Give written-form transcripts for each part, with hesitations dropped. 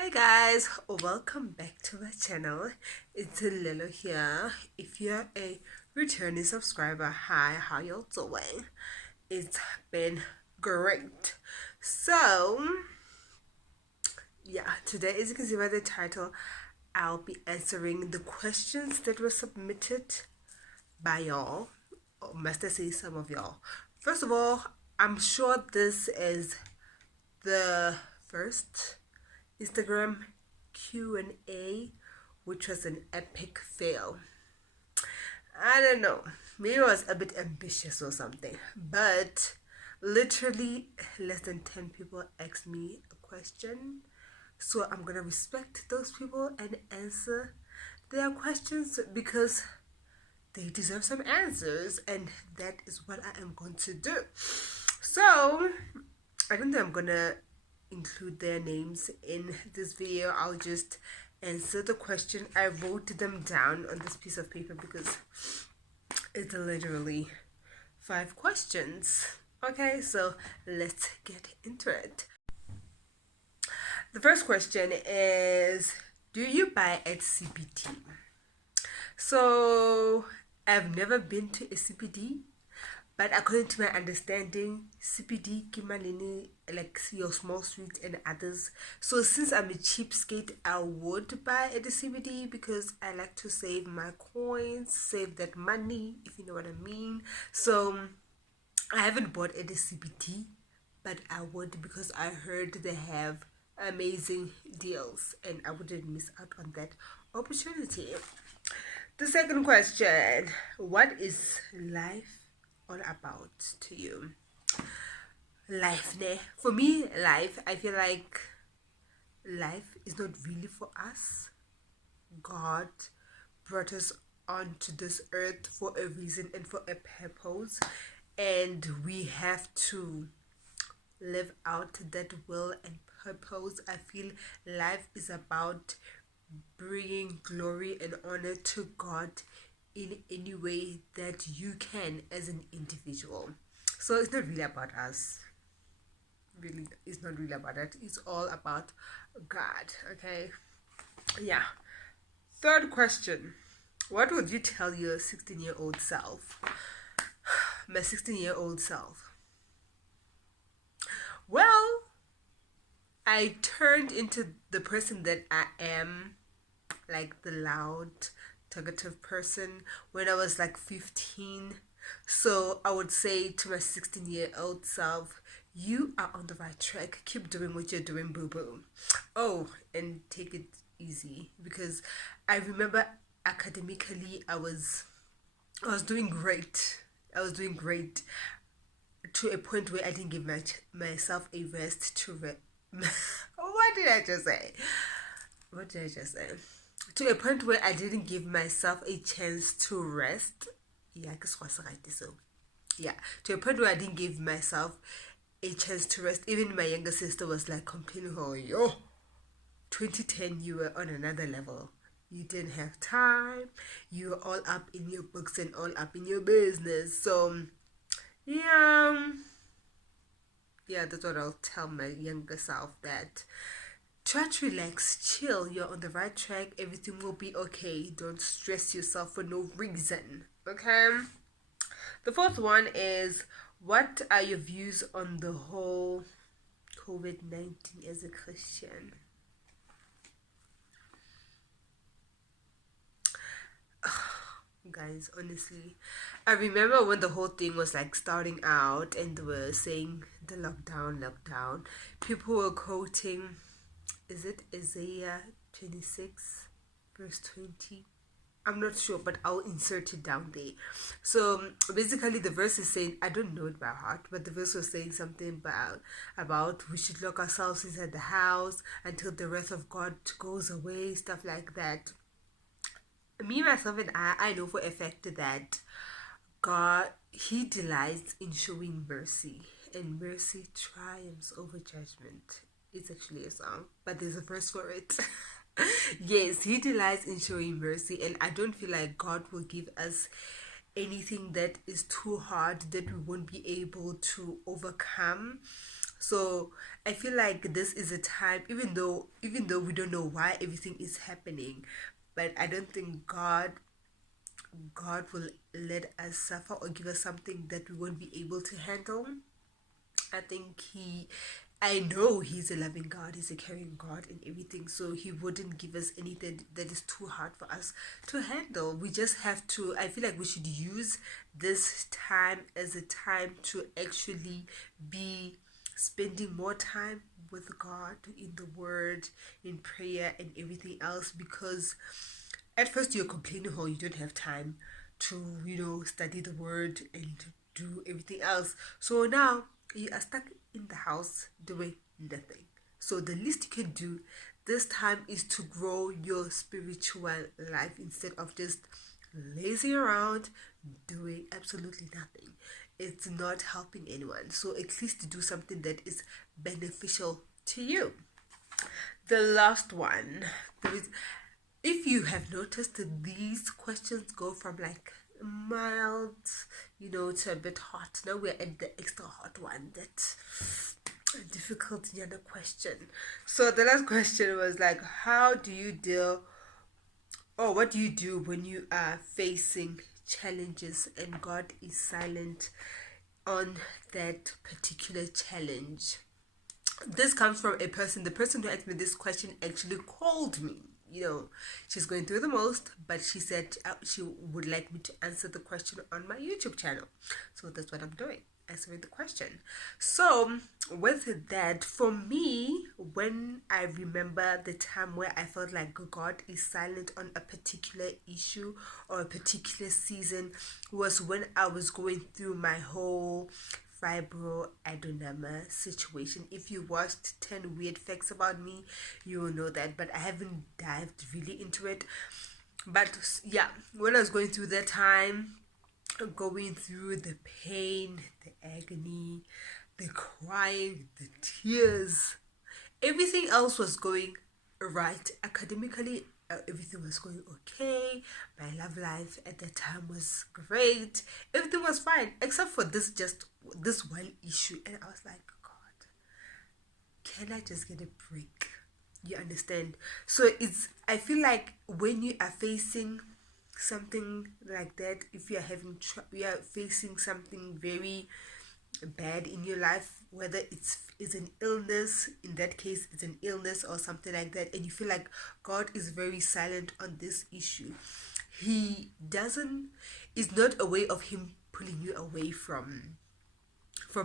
Hi guys, welcome back to my channel. It's Lilo here. If you're a returning subscriber, hi, how y'all doing? It's been great. So yeah, today, as you can see by the title, I'll be answering the questions that were submitted by y'all, or must I say some of y'all. First of all, I'm sure this is the first Instagram Q&A, which was an epic fail. I don't know, maybe I was a bit ambitious or something, but literally less than 10 people asked me a question, so I'm gonna respect those people and answer their questions because they deserve some answers, and that is what I am going to do. So I don't think I'm gonna include their names in this video. I'll just answer the question. I wrote them down on this piece of paper because it's literally 5 questions. Okay, so let's get into it. The first question is, do you buy at CPD? So I've never been to a CPD, but according to my understanding, CPD, Kimalini, like your small sweets and others. So since I'm a cheapskate, I would buy at the CPD because I like to save my coins, save that money, if you know what I mean. So I haven't bought at the CPD, but I would because I heard they have amazing deals and I wouldn't miss out on that opportunity. The second question, what is life all about to you? Life, ne? For me, life, I feel like life is not really for us. God brought us onto this earth for a reason and for a purpose, and we have to live out that will and purpose. I feel life is about bringing glory and honor to God in any way that you can as an individual. So it's not really about us. Really, it's not really about that. It's all about God. Okay. Yeah. Third question. What would you tell your 16-year-old self? My 16-year-old self. Well, I turned into the person that I am, like the loud, talkative person, when I was like 15. So I would say to my 16-year-old self, you are on the right track. Keep doing what you're doing, boo boo. Oh, and take it easy because I remember academically I was doing great. I was doing great to a point where I didn't give myself a rest to what did I just say? What did I just say? To a point where I didn't give myself a chance to rest. Yeah, so yeah, to a point where I didn't give myself a chance to rest. Even my younger sister was like complaining, oh, yo, 2010, you were on another level. You didn't have time. You were all up in your books and all up in your business. So, yeah, that's what I'll tell my younger self, that try to relax, chill, you're on the right track, everything will be okay. Don't stress yourself for no reason. Okay? The fourth one is, what are your views on the whole COVID-19 as a Christian? Guys, honestly, I remember when the whole thing was like starting out and they were saying the lockdown, people were quoting, is it Isaiah 26 verse 20? I'm not sure, but I'll insert it down there. So basically the verse is saying, I don't know it by heart, but the verse was saying something about we should lock ourselves inside the house until the wrath of God goes away, stuff like that. Me, myself, and I know for a fact that God, He delights in showing mercy, and mercy triumphs over judgment. It's actually a song, but there's a verse for it. Yes, He delights in showing mercy, and I don't feel like God will give us anything that is too hard that we won't be able to overcome. So I feel like this is a time, even though we don't know why everything is happening, but I don't think God will let us suffer or give us something that we won't be able to handle. I think I know He's a loving God, He's a caring God and everything, so He wouldn't give us anything that is too hard for us to handle. We just have to, I feel like we should use this time as a time to actually be spending more time with God in the Word, in prayer, and everything else, because at first you're complaining how you don't have time to, study the Word and do everything else. So now you are stuck in the house doing nothing. So the least you can do this time is to grow your spiritual life instead of just lazing around doing absolutely nothing. It's not helping anyone. So at least do something that is beneficial to you. The last one, if you have noticed, these questions go from like mild, to a bit hot. Now we're at the extra hot one, that difficult question. So the last question was like, how do you deal, or what do you do when you are facing challenges and God is silent on that particular challenge? This comes from a person. The person who asked me this question actually called me. She's going through the most, but she said she would like me to answer the question on my YouTube channel. So that's what I'm doing, answering the question. So with that, for me, when I remember the time where I felt like God is silent on a particular issue or a particular season, was when I was going through my whole Fibroadenoma situation. If you watched 10 Weird Facts About Me, you will know that, but I haven't dived really into it. But yeah, when I was going through that time, going through the pain, the agony, the crying, the tears, everything else was going right. Academically, everything was going okay. My love life at that time was great. Everything was fine except for this one issue, and I was like, God, can I just get a break? You understand? So I feel like when you are facing something like that, if you are facing something very bad in your life, whether it's an illness, in that case it's an illness or something like that, and you feel like God is very silent on this issue, it's not a way of Him pulling you away from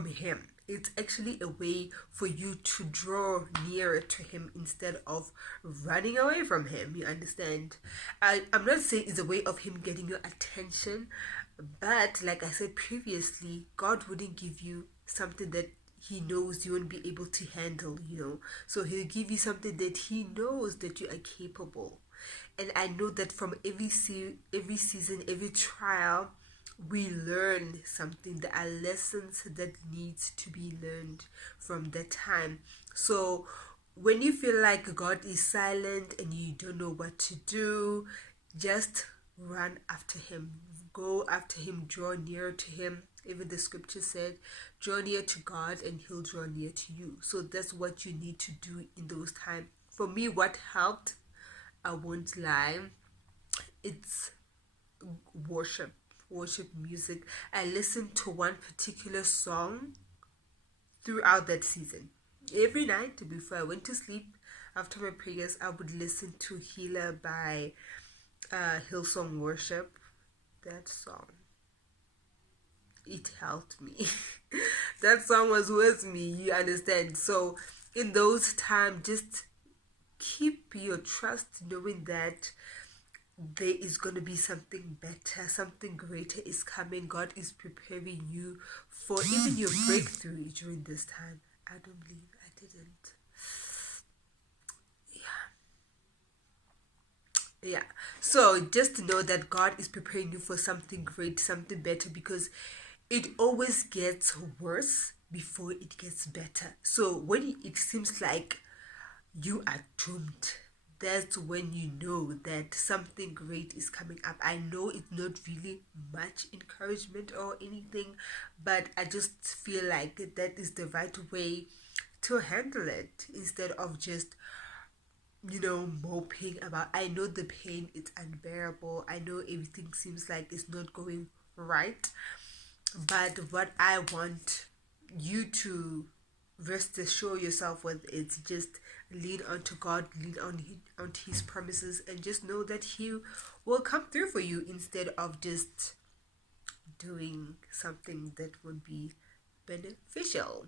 Him. It's actually a way for you to draw nearer to Him instead of running away from Him. You understand? I'm not saying it's a way of Him getting your attention, but like I said previously, God wouldn't give you something that He knows you won't be able to handle, So He'll give you something that He knows that you are capable. And I know that from every season, every trial, we learn something. There are lessons that needs to be learned from that time. So when you feel like God is silent and you don't know what to do, just run after Him. Go after Him, draw near to Him. Even the scripture said, draw near to God and He'll draw near to you. So that's what you need to do in those times. For me, what helped, I won't lie, it's worship music. I listened to one particular song throughout that season. Every night before I went to sleep, after my prayers, I would listen to Healer by Hillsong Worship. That song, it helped me. That song was with me, you understand? So in those times, just keep your trust, knowing that there is going to be something better, something greater is coming. God is preparing you for even your breakthrough during this time. I don't believe I didn't. Yeah. So just to know that God is preparing you for something great, something better, because it always gets worse before it gets better. So when it seems like you are doomed, that's when you know that something great is coming up. I know it's not really much encouragement or anything, but I just feel like that is the right way to handle it, instead of just moping about. I know the pain is unbearable. I know everything seems like it's not going right, but what I want you to rest assure yourself with, it's just lean onto God, lean onto His promises, and just know that He will come through for you, instead of just doing something that would be beneficial.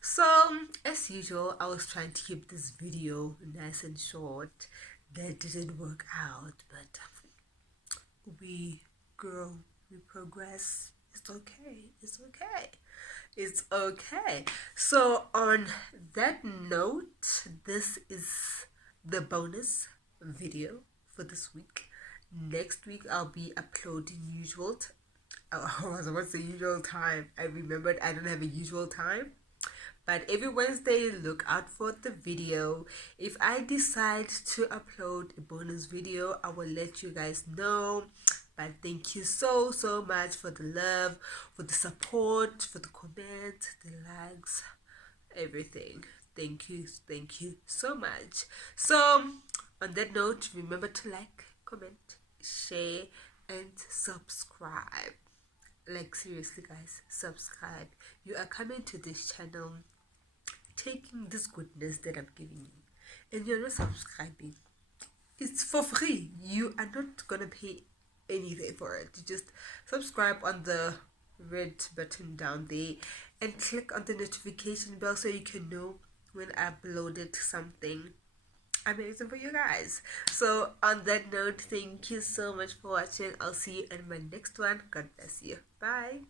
So, as usual, I was trying to keep this video nice and short. That didn't work out, but we grow, we progress. It's okay. It's okay. It's okay. So, on that note, this is the bonus video for this week. Next week, I'll be uploading usual. What's the usual time? I remembered I don't have a usual time. But every Wednesday, look out for the video. If I decide to upload a bonus video, I will let you guys know. But thank you so much for the love, for the support, for the comments, the likes, everything. Thank you so much. So, on that note, remember to like, comment, share, and subscribe. Like, seriously, guys, subscribe. You are coming to this channel, taking this goodness that I'm giving you, and you're not subscribing. It's for free. You are not gonna pay anything for it. You just subscribe on the red button down there and click on the notification bell so you can know when I uploaded something amazing for you guys. So on that note, thank you so much for watching. I'll see you in my next one. God bless you. Bye.